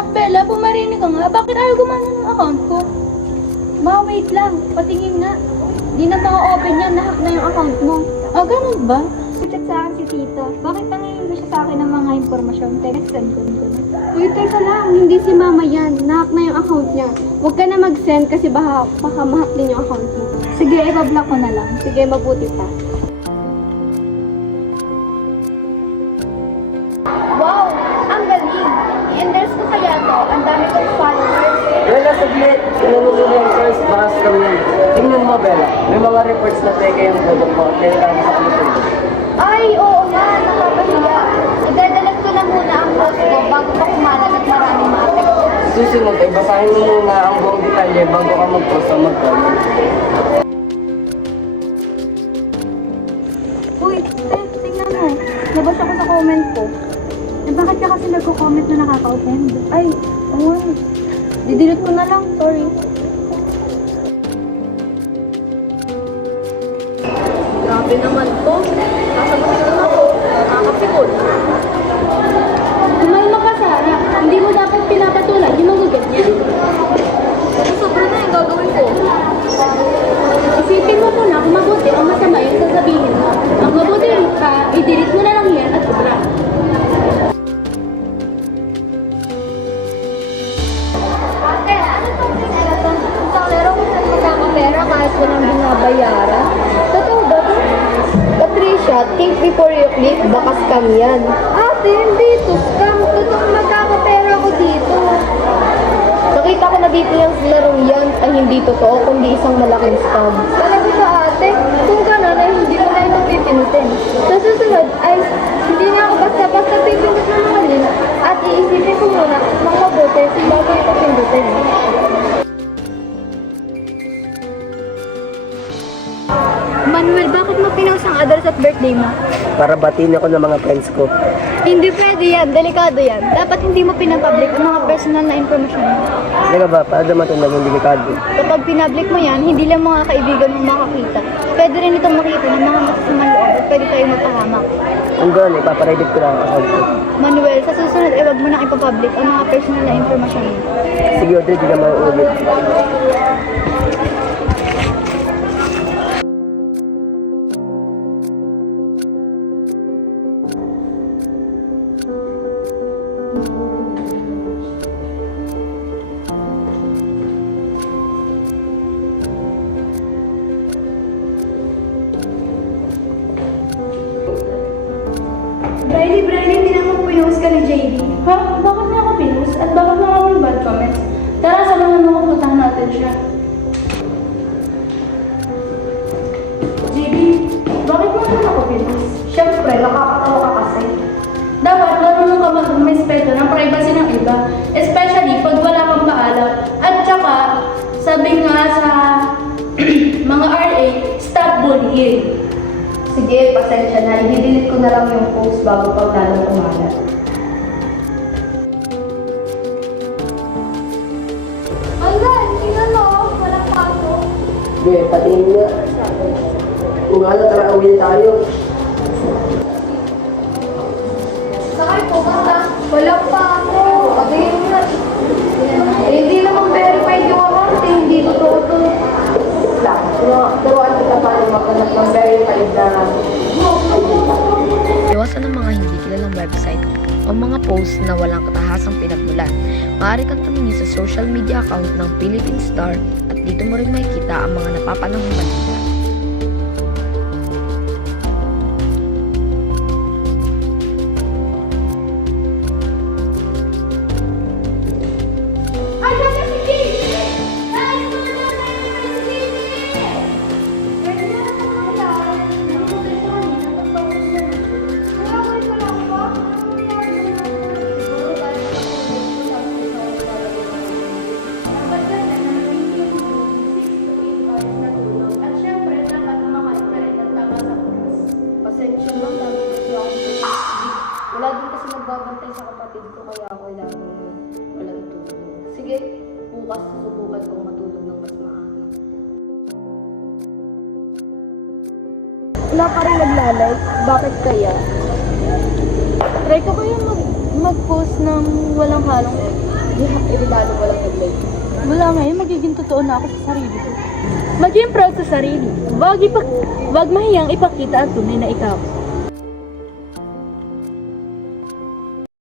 Nak, Bella, pumarinig ka nga. Bakit ayaw gumana ng account ko? Ma, wait lang. Patingin nga. Di na open yan. Nahack na yung account mo. Ah, ganun ba? Chat sa akin si tita. Bakit nangyayari siya sa akin ng mga impormasyon? Text send ko na. Uy, teka lang. Hindi si mama yan. Nahack na yung account niya. Huwag ka na mag-send kasi baka mahack din yung account mo. Sige, i-block ko na lang. Sige, mabuti pa. Wow! Ang galing! I-endorse ko kaya to. Ang dami kong followers. Bella, saglit. Inanong yung first bus kami yan. Tingnan mo, Bella. May mga reports na teke yung product mo. Kaya kami sa kapitid. Ay, oo nga. Nakakahiya. Idadalag ko na muna ang post ko bago pa kumalat at maraming maapekto. Susunod, ay basahin mo muna ang buong detalye bago ka mag-post o mag-comment. Uy, tingnan mo. Nabasa ko sa comment ko. Eh, bakit ka kasi nagko-comment na nakaka-offend? Ay, oo. Didelete ko na lang. Sorry. Grabe naman to. Sasagutin na ako. Nakakapikol. Kumalma ka, Sarah. Hindi mo dapat pinapatulan yung magugat niya. Sobra na yung gagawin ko. Isipin mo muna kung mabuti o masama yung sasabihin mo. Ang mabuti ka, i-delete mo na lang yan at ubra. Ate, ano pang sinalaton? Isang lero kung saan magkakapera kahit walang binabayaran? Totoo ba ito? Patricia, think before you click, baka scam yan. Ate, hindi ito scam. Totoo magkakapera ko dito. Nakita ko na dito yung larong yan ay hindi totoo, kundi isang malaking scam. Talaga ba ate? Kung gano'n ay hindi ko na ito pipinutin. Sa susunod ay hindi na ako basta-basta pipindut ng mga link at iisipin ko muna ng mabuti bago ito pindutin. Manuel, bakit mo pinost ang address at birthday mo? Para batiin ako ng mga friends ko. Hindi pwede yan, delikado yan. Dapat hindi mo pinapublic ang mga personal na informasyon mo. Talaga ba? Para naman ito naging delikado. Kapag pinablik mo yan, hindi lang mga kaibigan mo makakita. Pwede rin itong makita ng mga masasamang loob at pwede tayong mapahamak. Kung gano'n, ipaparedit ko lang ang account ko. Manuel, sa susunod ay wag mo nang ipapublic ang mga personal na informasyon mo. Sige, Audrey, di na mauulit. Briley, hindi naman pinost ka ni JD. Ha? Bakit niya ako pinost? At bakit maraming bad comments? Tara, samahan mo ko, puntahan natin siya. JB, bakit mo naman ako pinost? Siyempre, nakakatawa ka kasi. Dapat marunong ka mag-respeto ng privacy ng iba. Especially pag wala kang paalam. At saka, sabi nga sa mga RA, stop bullying. Sige, pasensya na. I-delete ko na lang yung post bago pag lalong kumalat. Hanggang, tingnan mo. Walang pasok. Sige, patingin nga. Kung ano, tara, uwi na tayo. Sakay po ka. Walang pasok. Sabihin mo na. Hindi naman verified yung account. Hindi totoo to. Turuan kita paano makanap ng verified na Iwasan ang mga hindi kilalang website o mga posts na walang katahasang pinagmulan. Maaari kang tumingin sa social media account ng Philippine Star at dito mo rin makikita ang mga napapanahong balita. Ay, kasi si Jamie! Ay, mga nanay si Jamie! Pwede na lang mangyayari. Nakutin ko kanina. Pagtapos na nito. Kaya wait ko lang ba? Ano nangyayari na? Siguro dahil sa dapat ganyan na hindi yung 6 to 8 hours na tulog. At syempre, dapat kumakain ka rin ng tama sa oras. Pasensya lang, dami kasi ako sa wala din kasi magbabantay sa kapatid ko kaya ako kailangan walang tulog. Sige, bukas susubukan kong matulog ng mas maaga. Wala pa rin naglalike? Bakit kaya? Try ko ba yung mag-post ng walang halong Lalo mo lang nag-like. Wala ngayon, magiging totoo na ako sa sarili ko. Maging proud sa sarili. Wag mahiyang ipakita ang tunay na ikaw.